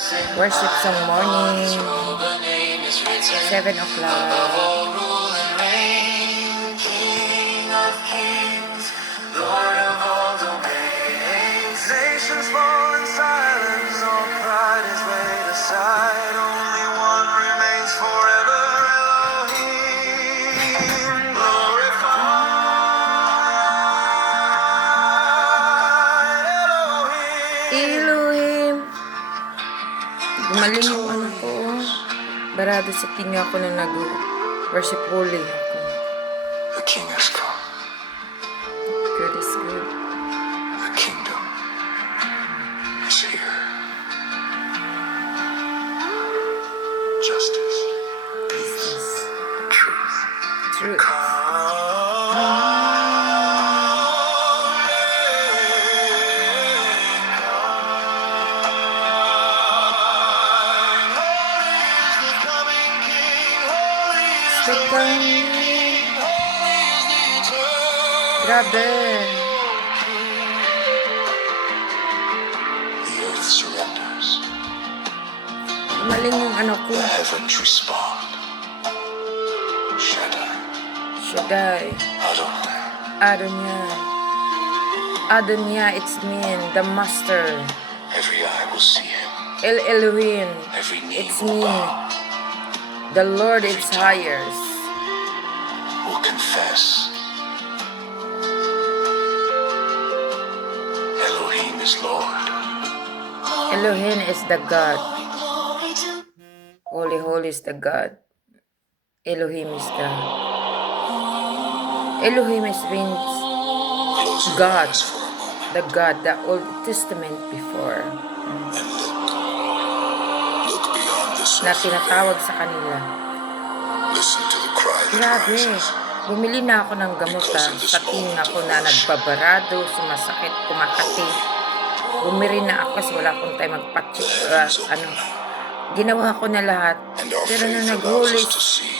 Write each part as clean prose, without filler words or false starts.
Worship song morning, 7 o'clock. Nations fall in silence, all pride is laid aside. Only one remains forever, Elohim. Glorified, Elohim. Elohim. Gumaling yung ano ko. Barado sa tinga ko na nag-worship holy ako. The King has come. Good is good. The kingdom is here. Justice, truth. Truth. Grabe. The earth surrenders. Gumaling yung ano ko. The heavens respond. Shaddai, Shaddai. Adonai. Adonai. Adonai, it's mean, the master. Every eye will see him. El Elohim, Every knee it's will me. bow. The Lord is highest. Will confess. Elohim is Lord. Elohim is the God. Holy, holy is the God. Elohim is God. Elohim is means Close your God. eyes for a moment The God, the Old Testament before, and look. Look beyond this na earth. tinatawag sa kanila. Listen to the cry that Grabe. rises. Bumili na ako ng gamot sa tinga ko na nagbabarado, sumasakit, kumakati. Bumili na ako kasi wala akong time magpa-check. Ginawa ko na lahat. And our Pero nung faith allows nag-holy us to see.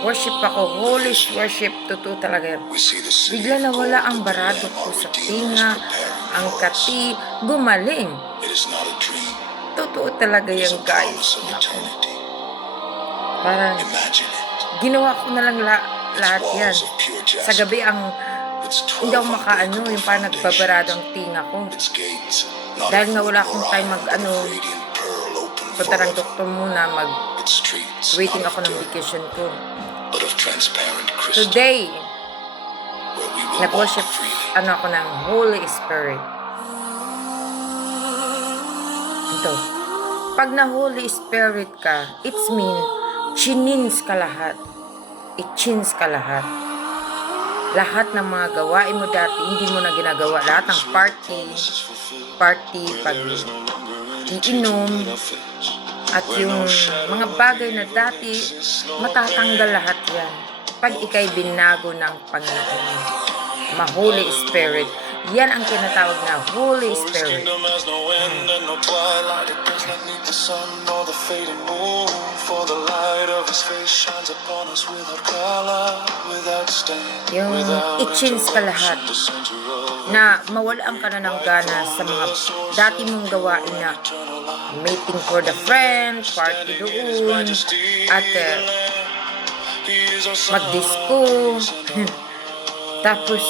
worship ako, holy worship, totoo talaga. We see the city Bigla of nawala gold ang that the barado Lamb ko our sa Redeemer is tinga, preparing ang for us. kati, gumaling. It is not a dream. Totoo talaga It is yan, a guys. promise of eternity. Parang Imagine it. ginawa ko na lang lahat Its yan. walls of pure Sa jasper. gabi Its hindi 12 ako makaano, unbreakable yung parang nagbabarado ang foundations. tinga ko. Its gates, not Dahil of nga wood wala nor akong time iron, but of radiant pearl open punta ng forever. doktor muna, Its streets, waiting not ako of ng dirt, vacation ko. but of transparent crystal, Today, where we will walk nag-worship freely. ako ng Holy Spirit. Ito. Pag na Holy Spirit ka, it's mean, chinins ka lahat. I-chins ka lahat. Lahat ng mga gawain mo dati, hindi mo na ginagawa. Lahat ng party, pag iinom, at yung mga bagay na dati, matatanggal lahat yan. Pag ikay binago ng Panginoon, ma-Holy Spirit, yan ang tinatawag na Holy Spirit. Kingdom has no end and no twilight. It does not need the sun nor the fading moon. For the light of His face shines upon us without color, without stain, Yung without i-chins ka lahat, the center of na mawalaan ka na ng gana sa mga dati mong gawain na meeting for the friend, party doon, at mag-disco. Tapos,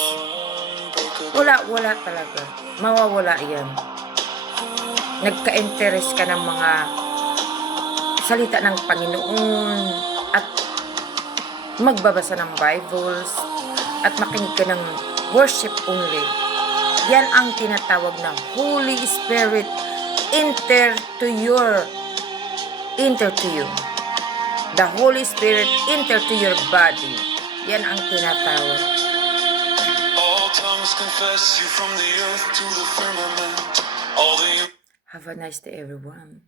wala talaga. Mawawala yan. Nagka-interest ka ng mga salita ng Panginoon at magbabasa ng Bibles at makinig ka ng worship only. Yan ang tinatawag na Holy Spirit enter to you. The Holy Spirit enter to your body. Yan ang tinatawag. all tongues confess you from the earth to the firmament. All the Have a nice day, everyone.